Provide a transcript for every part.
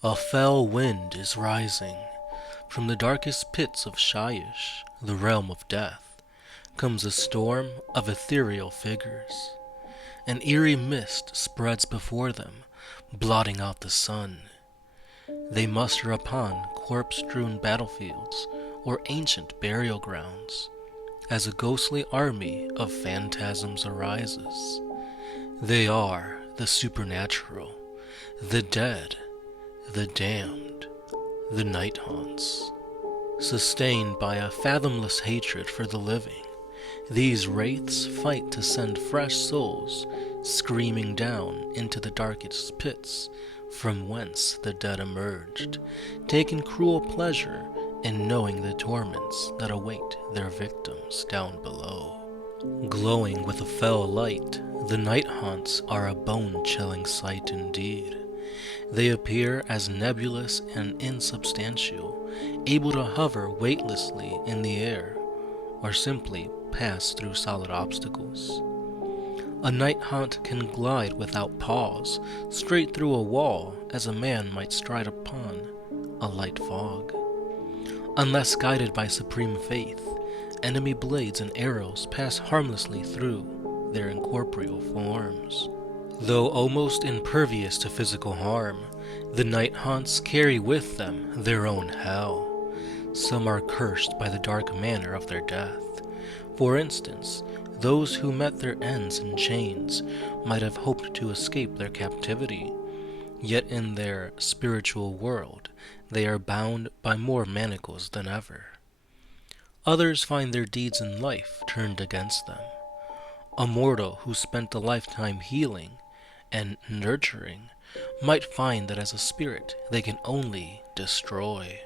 A fell wind is rising. From the darkest pits of Shyish, the realm of death, comes a storm of ethereal figures. An eerie mist spreads before them, blotting out the sun. They muster upon corpse-strewn battlefields or ancient burial grounds, as a ghostly army of phantasms arises. They are the supernatural, the dead, the damned, the Nighthaunts. Sustained by a fathomless hatred for the living, these wraiths fight to send fresh souls screaming down into the darkest pits from whence the dead emerged, taking cruel pleasure in knowing the torments that await their victims down below. Glowing with a fell light, the Nighthaunts are a bone-chilling sight indeed. They appear as nebulous and insubstantial, able to hover weightlessly in the air, or simply pass through solid obstacles. A Nighthaunt can glide without pause, straight through a wall as a man might stride upon a light fog. Unless guided by supreme faith, enemy blades and arrows pass harmlessly through their incorporeal forms. Though almost impervious to physical harm, the Nighthaunts carry with them their own hell. Some are cursed by the dark manner of their death. For instance, those who met their ends in chains might have hoped to escape their captivity, yet in their spiritual world they are bound by more manacles than ever. Others find their deeds in life turned against them. A mortal who spent a lifetime healing and nurturing might find that as a spirit they can only destroy.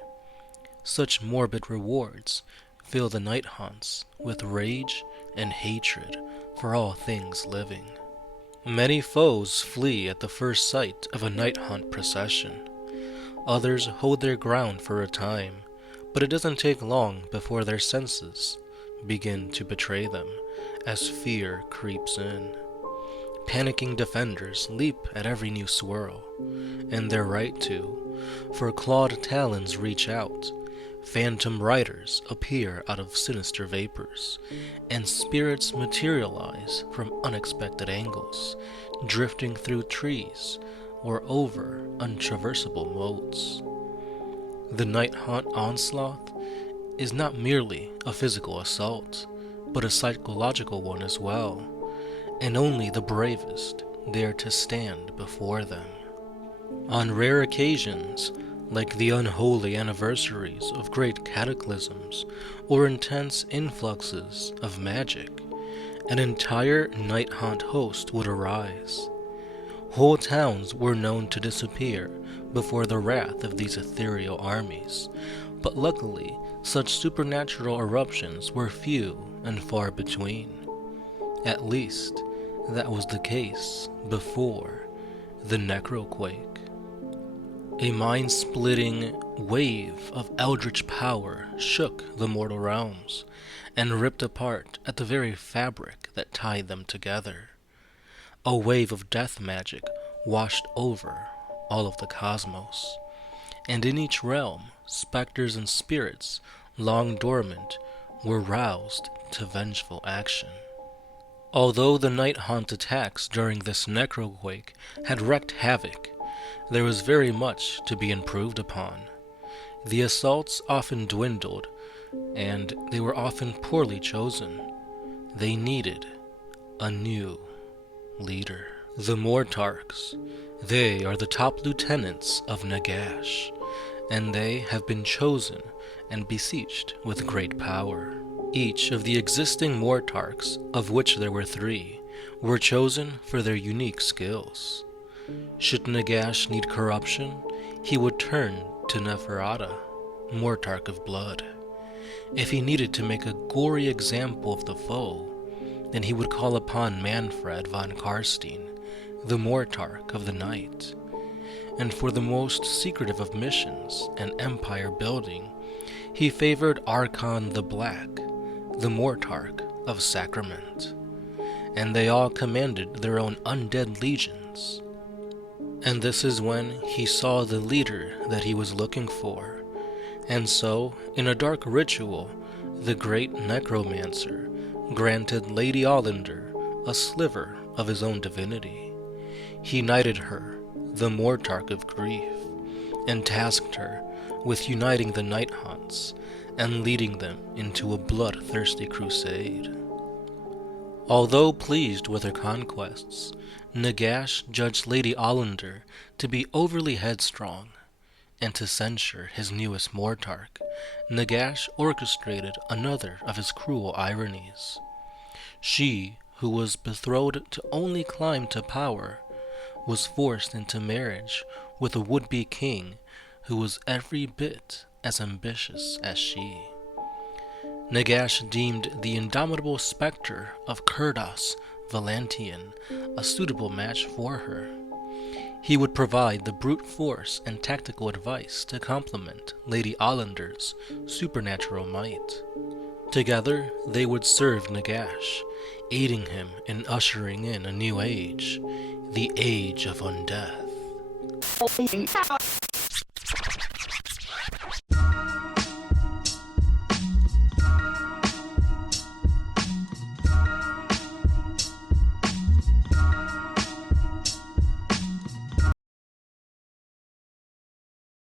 Such morbid rewards fill the Nighthaunts with rage and hatred for all things living. Many foes flee at the first sight of a Nighthaunt procession. Others hold their ground for a time, but it doesn't take long before their senses begin to betray them as fear creeps in. Panicking defenders leap at every new swirl, and they're right to, for clawed talons reach out, phantom riders appear out of sinister vapors, and spirits materialize from unexpected angles, drifting through trees or over untraversable moats. The Nighthaunt onslaught is not merely a physical assault, but a psychological one as well, and only the bravest dare to stand before them. On rare occasions, like the unholy anniversaries of great cataclysms or intense influxes of magic, an entire Nighthaunt host would arise. Whole towns were known to disappear before the wrath of these ethereal armies, but luckily such supernatural eruptions were few and far between. At least, that was the case before the Necroquake. A mind-splitting wave of eldritch power shook the mortal realms and ripped apart at the very fabric that tied them together. A wave of death magic washed over all of the cosmos, and in each realm, specters and spirits, long dormant, were roused to vengeful action. Although the Nighthaunt attacks during this Necroquake had wreaked havoc, there was very much to be improved upon. The assaults often dwindled, and they were often poorly chosen. They needed a new leader. The Mortarchs. They are the top lieutenants of Nagash, and they have been chosen and beseeched with great power. Each of the existing Mortarchs, of which there were 3, were chosen for their unique skills. Should Nagash need corruption, he would turn to Neferata, Mortarch of Blood. If he needed to make a gory example of the foe, then he would call upon Manfred von Karstein, the Mortarch of the Night. And for the most secretive of missions and empire building, he favored Archon the Black, the Mortarch of Sacrament. And they all commanded their own undead legions. And this is when he saw the leader that he was looking for. And so, in a dark ritual, the great necromancer granted Lady Olander a sliver of his own divinity. He knighted her, the Mortarch of Grief, and tasked her with uniting the Nighthaunts and leading them into a bloodthirsty crusade. Although pleased with her conquests, Nagash judged Lady Olander to be overly headstrong, and to censure his newest Mortarch, Nagash orchestrated another of his cruel ironies. She, who was betrothed to only climb to power, was forced into marriage with a would-be king who was every bit as ambitious as she. Nagash deemed the indomitable spectre of Kurdos Valantian a suitable match for her. He would provide the brute force and tactical advice to complement Lady Olander's supernatural might. Together, they would serve Nagash, aiding him in ushering in a new age, the Age of Undeath.